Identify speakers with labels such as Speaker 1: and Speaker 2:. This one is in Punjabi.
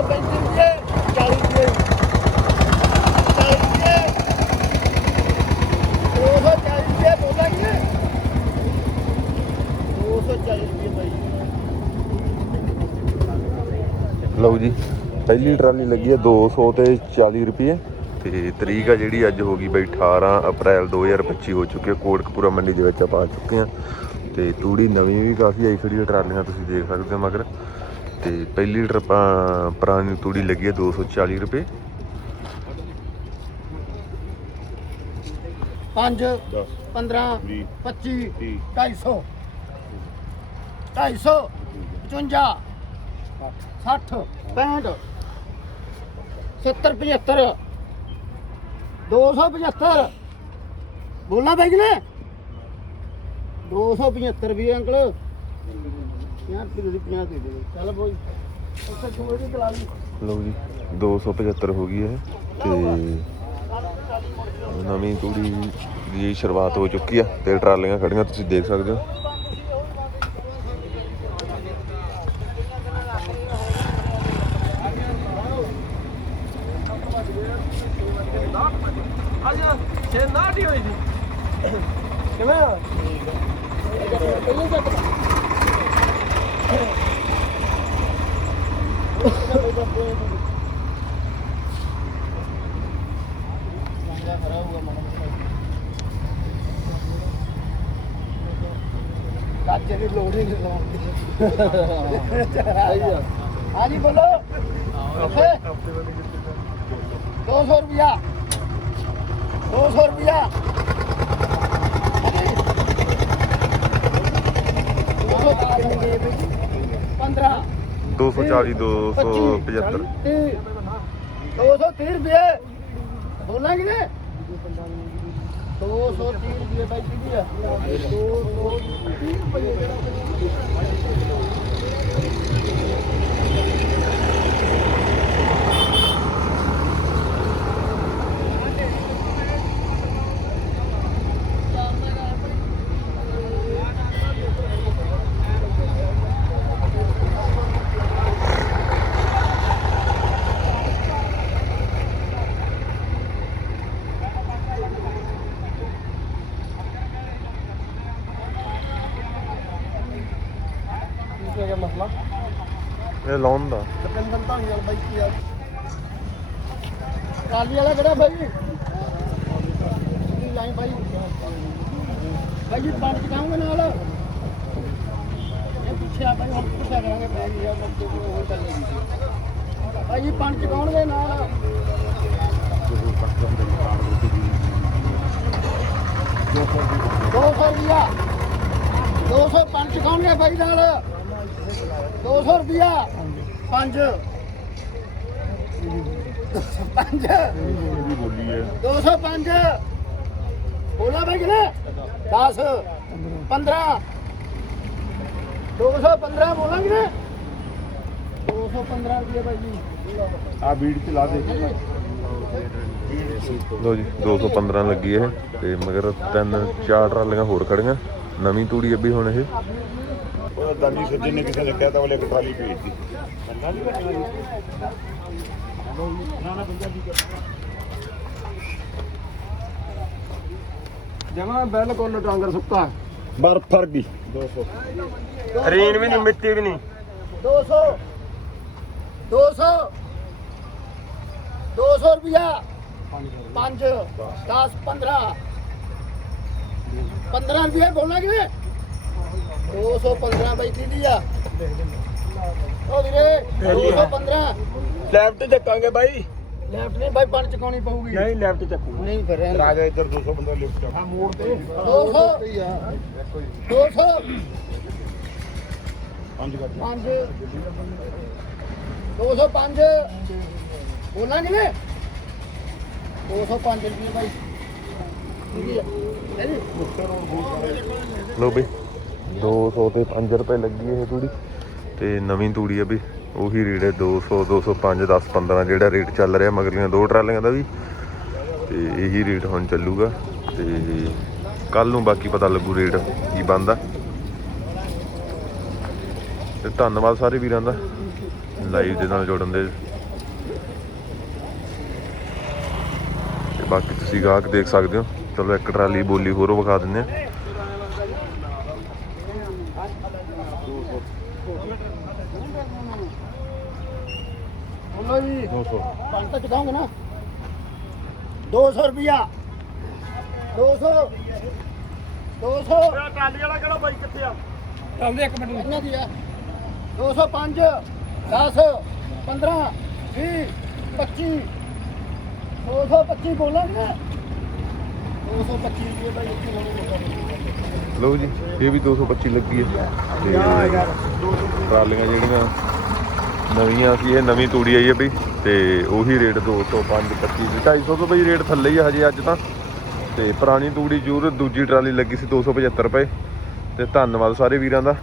Speaker 1: 35 ਰੁਪਏ 40 ਰੁਪਏ 40 ਰੁਪਏ 240 ਰੁਪਏ ਬੋਲਾਂਗੇ 240 ਰੁਪਏ ਬਾਈ
Speaker 2: ਲਓ ਜੀ, ਪਹਿਲੀ ਟਰਾਲੀ ਲੱਗੀ ਹੈ 200 ਤੇ 40 ਰੁਪਏ। ਤੇ ਤਰੀਕ ਆ ਜਿਹੜੀ ਅੱਜ ਹੋ ਗਈ ਬਈ 18 ਅਪ੍ਰੈਲ 2025 ਹੋ ਚੁੱਕੀ ਹੈ। ਕੋਟਕਪੂਰਾ ਮੰਡੀ ਦੇ ਵਿੱਚ ਆਪਾਂ ਆ ਚੁੱਕੇ ਹਾਂ। ਤੇ ਤੂੜੀ ਨਵੀਂ ਵੀ ਕਾਫੀ ਆਈ ਖੜੀ ਟਰਾਲੀਆਂ ਤੁਸੀਂ ਦੇਖ ਸਕਦੇ ਹੋ ਮਗਰ। ਤੇ ਪਹਿਲੀ ਟਰਪਾ ਪੁਰਾਣੀ ਤੂੜੀ ਲੱਗੀ ਹੈ 240 ਰੁਪਏ।
Speaker 1: 5 15 25 250 250 55 60 65 70 75 275 ਬੋਲਣਾ ਬਾਈ ਜੀ ਨੇ? 275 ਵੀ ਅੰਕਲ। 50 ਰੁਪਏ ਦੀ 50 ਦੇ ਦੇ ਚੱਲ ਬੋਈ ਉੱਥੇ ਛੋੜ ਦੀ ਚਲਾ ਲਈ।
Speaker 2: ਲਓ ਜੀ 275 ਹੋ ਗਈ ਹੈ ਤੇ ਨਵੀਂ ਤੂੜੀ ਦੀ ਸ਼ੁਰੂਆਤ ਹੋ ਚੁੱਕੀ ਆ ਤੇ ਟਰਾਲੀਆਂ ਖੜੀਆਂ ਤੁਸੀਂ ਦੇਖ ਸਕਦੇ ਹੋ।
Speaker 1: ਕਿਵੇਂ ਗੱਜੇ ਦੀ ਲੋੜ ਹੀ ਨਹੀਂ ਲਾਉਣ ਦੀ। ਹਾਂਜੀ ਬੋਲੋ। ਕਿੱਥੇ 200 ਰੁਪਿਆ 200 ਰੁਪਿਆ
Speaker 2: 240 275
Speaker 1: ਦੋ ਸੌ ਤੀਹ ਰੁਪਏ ਬੋਲਾਂਗੇ ਨੇ ਦੋ ਸੌ ਤੀਹ ਰੁਪਏ ਬਾਈ ਕਿਹਦੀ ਆ? ਦੋ ਸੌ ਤੀਹ ਰੁਪਏ ਕੀ ਹੈ ਮਸਲਾ
Speaker 2: ਇਹ ਲਾਉਣ ਦਾ।
Speaker 1: ਦਪਿੰਦਰ ਧਾਣੀ ਬਾਈ ਕੀ ਆ ਟਰਾਲੀ ਵਾਲਾ ਕਿਹੜਾ ਬਾਈ? ਕੀ ਲਾਈਨ ਬਾਈ? ਬਾਈ ਜੀ, ਪੰਜ ਕਾਉਂਗੇ ਨਾਲ? ਇਹ ਪਿੱਛੇ ਆ ਬਾਈ, ਹੁਣ ਪੁੱਛਿਆ ਕਰਾਂਗੇ ਪੈ ਗਿਆ ਬੱਚੇ ਕੋਲ ਹੋਰ ਚੱਲੇਗੀ ਬਾਈ ਜੀ, ਪੰਜ ਕਾਉਣਗੇ ਨਾਲ? ਦੋ ਸੌ ਰੁਪਿਆ ਦੋ ਸੌ ਪੰਜ ਕਾਉਣਗੇ ਬਾਈ ਨਾਲ? 200 ਰੁਪਿਆ 5 5 205 ਬੋਲਾ ਬਾਈ ਕਿਨੇ 10 15 215 ਬੋਲਾਂਗੇ ਨੇ 215 ਰੁਪਏ ਬਾਈ ਜੀ।
Speaker 3: ਆ ਬੀੜ ਚ ਲਾ ਦੇ।
Speaker 2: ਲਓ ਜੀ 215 ਲੱਗੀ ਇਹ ਤੇ ਮਗਰ ਤਿੰਨ ਚਾਰ ਟਰਾਲੀਆਂ ਹੋਰ ਖੜੀਆਂ। ਨਵੀਂ ਤੂੜੀ ਅੱਬੀ ਹੁਣ ਇਹ।
Speaker 3: ਉਹ ਦਾਨੀ ਸੱਜਣ ਨੇ ਕਿਸੇ ਨੇ ਕਹਿਤਾ ਵਾਲੇ ਕਟਾਲੀ ਭੇਜਦੀ
Speaker 1: ਜਮਾ ਬਿਲਕੁਲ ਡਾਂਗਰ ਸੁੱਕਾ।
Speaker 3: ਬਰਫ ਫਰ ਗਈ। 200
Speaker 1: ਰੀਨ ਵੀ ਨਹੀਂ ਮਿੱਟੀ ਵੀ ਨਹੀਂ। 200 200 200 ਰੁਪਿਆ 5 10 15 15 ਰੁਪਏ ਬੋਲਣਾ ਕਿਵੇਂ? 215 ਬਾਈ ਕਿਹਦੀ ਆ ਉਹ ਵੀਰੇ 215
Speaker 3: ਲੈਫਟ ਚੱਕਾਂਗੇ ਬਾਈ
Speaker 1: ਲੈਫਟ ਨਹੀਂ ਬਾਈ ਪੰਜ ਚਕਾਉਣੀ ਪਊਗੀ
Speaker 3: ਨਹੀਂ ਲੈਫਟ ਚੱਕੂ
Speaker 1: ਨਹੀਂ ਫਿਰ ਰਹਿਣ
Speaker 3: ਰਾਜਾ ਇੱਧਰ 200 ਬੰਦਾ ਲਿਫਟ ਆ ਮੋੜ ਤੇ
Speaker 1: 200 200
Speaker 3: ਪੰਜ ਕਰ
Speaker 1: 5 205 ਬੋਲਾਂ ਕਿਵੇਂ 205 ਰੁਪਏ ਭਾਈ ਠੀਕ ਹੈ ਹੈ ਜੀ
Speaker 2: ਲਓ ਬਈ 200 ਤੇ 5 ਰੁਪਏ ਲੱਗੀ ਇਹ ਤੂੜੀ। ਤੇ ਨਵੀਂ ਤੂੜੀ ਆ ਵੀ, ਉਹੀ ਰੇਟ ਹੈ 200 205 10 15 ਜਿਹੜਾ ਰੇਟ ਚੱਲ ਰਿਹਾ ਮਗਰੀਆਂ ਦੋ ਟਰਾਲੀਆਂ ਦਾ ਵੀ। ਤੇ ਇਹੀ ਰੇਟ ਹੁਣ ਚੱਲੂਗਾ ਤੇ ਕੱਲ ਨੂੰ ਬਾਕੀ ਪਤਾ ਲੱਗੂ ਰੇਟ ਕੀ ਬੰਦਾ ਤੇ ਧੰਨਵਾਦ ਸਾਰੇ ਵੀਰਾਂ ਦਾ, ਲਾਈਵ ਦੇ ਨਾਲ ਜੁੜਨ ਦੇ। ਤੇ ਬਾਕੀ ਤੁਸੀਂ ਗਾਹਕ ਦੇਖ ਸਕਦੇ ਹੋ। ਚਲੋ ਇੱਕ ਟਰਾਲੀ ਬੋਲੀ ਹੋਰ ਵਿਖਾ ਦਿੰਦੇ ਆ
Speaker 1: ਬੋਲੋ ਜੀ
Speaker 3: 200
Speaker 1: ਪੰਜ ਤਾਂ ਚੁਕਾਉਂਗੇ ਨਾ 200 ਰੁਪਿਆ 200 200
Speaker 3: ਟਰਾਲੀ ਵਾਲਾ ਕਿਹੜਾ ਬਾਈ ਕਿੱਥੇ ਆ
Speaker 1: ਇਹਨਾਂ ਦੀ ਆ 205 10 15 20 25 225 ਬੋਲਾਂਗੇ 225 ਰੁਪਏ ਦਾ ਇੱਥੇ ਹੋਣੇ
Speaker 2: ਲਓ ਜੀ, ਇਹ ਵੀ 225 ਲੱਗੀ ਹੈ। ਤੇ ਟਰਾਲੀਆਂ ਜਿਹੜੀਆਂ ਨਵੀਆਂ ਸੀ, ਇਹ ਨਵੀਂ ਤੂੜੀ ਆਈ ਹੈ ਬਈ, ਤੇ ਉਹੀ ਰੇਟ 205 25 250 ਤੋਂ ਬਈ ਰੇਟ ਥੱਲੇ ਹੀ ਆ ਹਜੇ ਅੱਜ ਤਾਂ। ਤੇ ਪੁਰਾਣੀ ਤੂੜੀ ਜ਼ਰੂਰ ਦੂਜੀ ਟਰਾਲੀ ਲੱਗੀ ਸੀ 275 ਰੁਪਏ। ਤੇ ਧੰਨਵਾਦ ਸਾਰੇ ਵੀਰਾਂ ਦਾ।